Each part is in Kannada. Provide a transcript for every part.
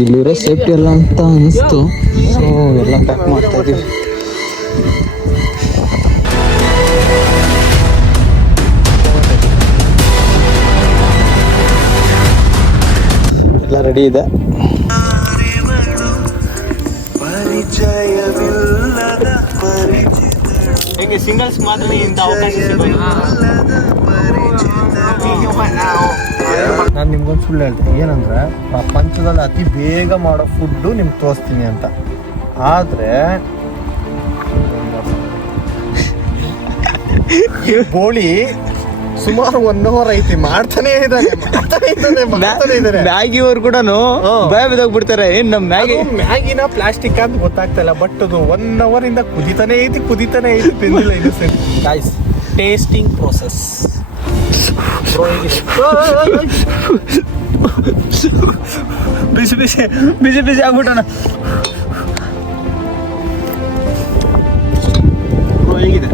ಇಲ್ಲಿರೋ ಸೇಫ್ಟಿ ಎಲ್ಲ ಅಂತ ಅನಿಸ್ತು. ಸೊ ಎಲ್ಲ ಪ್ಯಾಕ್ ಮಾಡ್ತಾ ಇದೀವಿ. ಎಲ್ಲ ರೆಡಿ ಇದೆ. ಹೇಗೆ ಸಿಂಗಲ್ಸ್ ಮಾತ್ರ ಇಂಥ ಅವಕಾಶ ಸಿಗೋದು? ನಾನು ನಿಮ್ಗೊಂದು ಸುಳ್ಳು ಹೇಳ್ತೀನಿ, ಏನಂದ್ರೆ ಪ್ರಪಂಚದಲ್ಲಿ ಅತಿ ಬೇಗ ಮಾಡೋ ಫುಡ್ಡು ನಿಮ್ಗೆ ತೋರಿಸ್ತೀನಿ ಅಂತ. ಆದರೆ ಈ ಬೋಳಿ ಸುಮಾರು 1 hour ಐತಿ, ಮಾಡ್ತಾನೆ ಇದ್ದಾನೆ. ಮ್ಯಾಗಿ ಅವ್ರು ಕೂಡ ಭಯ ಬಿದ್ದೋಗ್ಬಿಡ್ತಾರೆ. ಏನ್ ನಮ್ ಮ್ಯಾಗಿನ ಪ್ಲಾಸ್ಟಿಕ್ ಅಂತ ಗೊತ್ತಾಗ್ತಾ ಇಲ್ಲ, ಬಟ್ ಅದು 1 hour ಇಂದ ಕುದಿತಾನೆ ಐತಿ ಬೆಂದಿಲ್ಲ. Innocent guys, tasting process. ಬಿಸಿ ಬಿಸಿ ಬಿಸಿ ಬಿಸಿ ಆಗ್ಬಿಟ್ಟಣ. ಹೇಗಿದೆ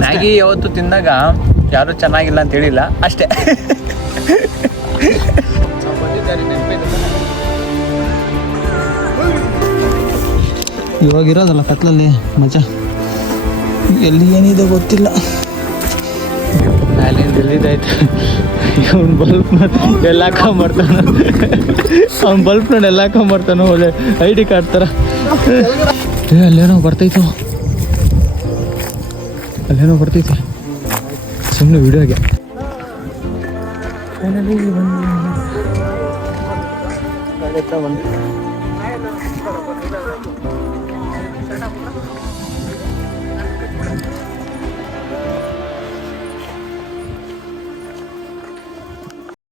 ಮ್ಯಾಗಿ ಯಾವತ್ತು ತಿಂದಾಗ ಯಾರು ಚೆನ್ನಾಗಿಲ್ಲ ಅಂತ ಹೇಳಿಲ್ಲ ಅಷ್ಟೇ. ಇವಾಗಿರೋದಲ್ಲ ಕತ್ಲಲ್ಲಿ ಮಜಾ. ಎಲ್ಲಿ ಏನಿದೆ ಗೊತ್ತಿಲ್ಲ. ಅಲ್ಲಿಂದ ಎಲ್ಲಿದ್ದಾಯ್ತು. ಅವ್ನು ಬಲ್ಪ್ನ ಎಲ್ಲ ಹಾಕೊಂಬರ್ತಾನ. ಅವ್ನು ಬಲ್ಪ್ನ ಎಲ್ಲ ಹಾಕೊಂಬರ್ತಾನ. ಒಳ್ಳೆ ID ಕಾರ್ಡ್ ಥರ. ಅಲ್ಲೇನೋ ಬರ್ತೈತೆ. ಸುಮ್ಮನೆ ವಿಡಿಯೋಗೆ. ಬಂದು